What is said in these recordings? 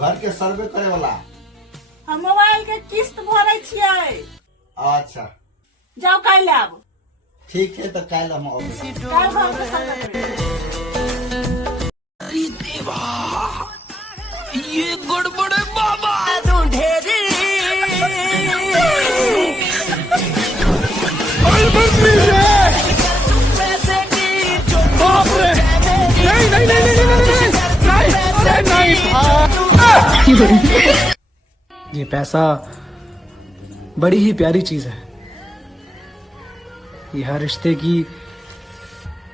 घर के सर्वे करे वाला। हम मोबाइल के किस्त भरे छियै। अच्छा जाओ काल्हि आब। ठीक है तो काल्हि हम आबे। काल्हि घर के सर्वे करबै। अरे देवा, ये गड़बड़ है बाबा। बाप रे, नहीं। ये पैसा बड़ी ही प्यारी चीज है। ये हर रिश्ते की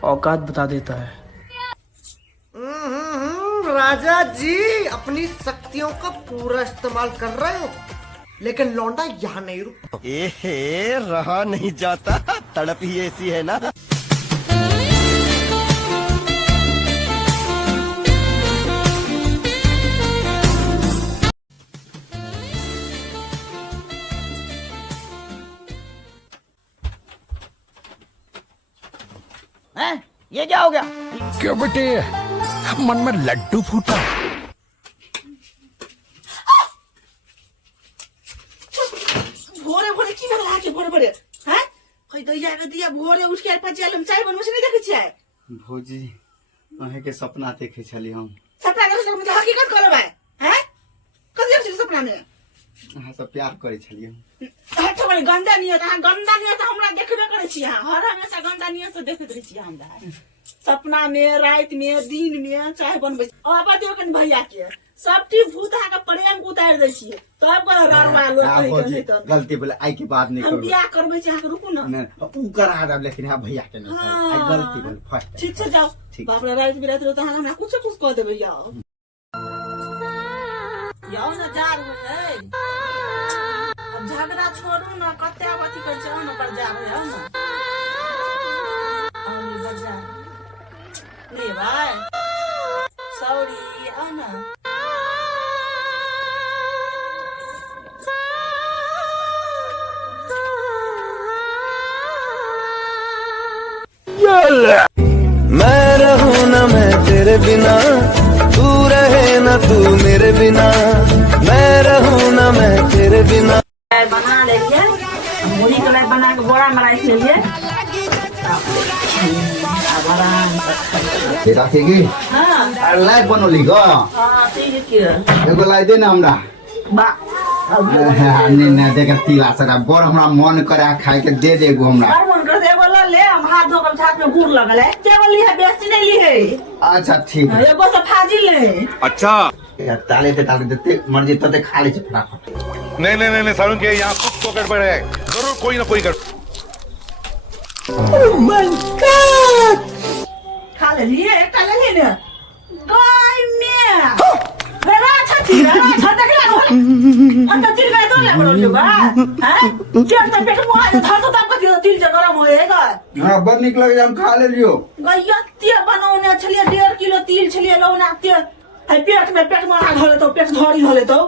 औकात बता देता है। राजा जी अपनी शक्तियों का पूरा इस्तेमाल कर रहे हो, लेकिन लौंडा यहाँ नहीं रुक। एहे, रहा नहीं जाता, तड़प ही ऐसी है ना। ये क्या हो गया? क्यों बेटे, मन में लड्डू फूटा। भोरे भोरे की भला के भोरे भोरे हैं होय दैया के दिया भोरे उठ के पचिया हम चाय बनबै नहीं देखे छियै। भौजी अहे के सपना देखे छली हम। सपना देखे हम हकीकत करबै हैं कथि देखै सपना में? अहाँ सब प्यार करे छलियै। हट बड़े गंदा नियत, अहाँ गंदा नियत हमरा देखबे करे छी। अहाँ हर हमेशा गंदा नियत से देखैत रहै छी हमरा। सपना में, रात में, दिन में चाय बनबै छी। आबा दियो कन भैया के सबटी भूत अहाँ के प्रेम को उतार दै छी। तब को रारवा लो कहि के गलती बोले आई के बाद नहीं हम करबै। बियाह करबै छी। अहाँ के रुकू ना। नहीं ऊ करा दब, लेकिन हां भैया के नहीं आई गलती बोल फर्स्ट। ठीक से जाओ। बाप रे रात बिरात तो अहाँ हमरा कुछ कह देबै। जाओ ना जार हो है। अब झगड़ा छोड़ू ना, कते अथी कर जाओ ना पर जा रहे हो ना। हम बजा ले भाई सॉरी आओ ना। मैं रहूं ना मैं तेरे बिना, तू रहे ना तू मेरे बिना। मैं रहूं ना मैं तेरे बिना। बना लेंगे मुड़ी के लाइट बना के बोरा में रख लेंगे। ये रखेगी। हां अरे लाइट बनोली गो। हां ठीक है। एगो लाइट दे ना हमरा। बा नहीं नहीं देख तिला सरा बड़ हमरा मन करे खाए के दे दे एगो हमरा। और मन कर एगो ले हम हाथ धो के छात में गुड़ लगल है। केवल ली है, बेसी नहीं ली है। अच्छा ठीक है। एगो से फाजी ले। अच्छा यार ताले देते मर्जी तो खा ले फटाफट। नहीं सारुण के यहाँ कुछ तो गड़बड़ है, जरूर कोई ना कोई गड़बड़। खा ले लिए एक ले लिए ने गाय में बेरा छती बेरा छत देख ला अंत तिल का तो ले बड़ो बा हैं पेट में पेट मुआ दे था तो तब का तिल से गरम होएगा। हां बड़ निक लगे हम खा ले लियो। गयत्ते बनौने छलिए 1.5 किलो तिल छलिए लौनाते है। पेट में पेट मुआ धोले तो पेट धड़ी होले तो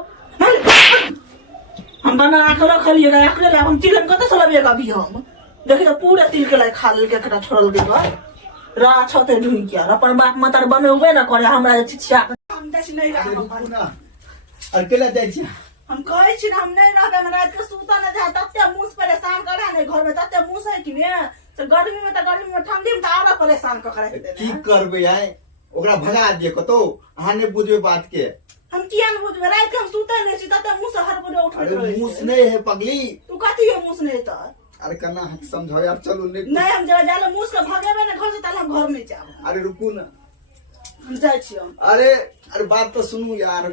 हम बना के रख लिए एकरे ला हम तिल कत से लबेगा अभी हम देखि तो पूरा तिल के ला खा लेल के कटा छोड़ल गेबा रा छते ढुई के अपन बाप मातार बनौबे ना करे हमरा छिछा हम देश नहीं रहा। अकेला जाय छी हम कहै छी हम नहीं रहबे, हम रात के सुता न जा तते मुस परेशान करे ने घर में तते मुस है कि में से गर्मी में त गर्मी में ठंडी में त और परेशान क करे देते। की करबे आय ओकरा भगा दिए कतो। अहाँ ने बुझबे बात के। हम किया न बुझबे रात के हम सुता नहीं छी तते मुस हर बड़े उठ अरे मुस नहीं है पगली। तू कथि है मुस नहीं त? अरे कना समझो यार चलो नहीं हम जब जाले मुस के भगेबे ना घर से ताले हम घर में जाब। अरे रुकू ना हम जाय छी हम। अरे बात तो सुनू यार।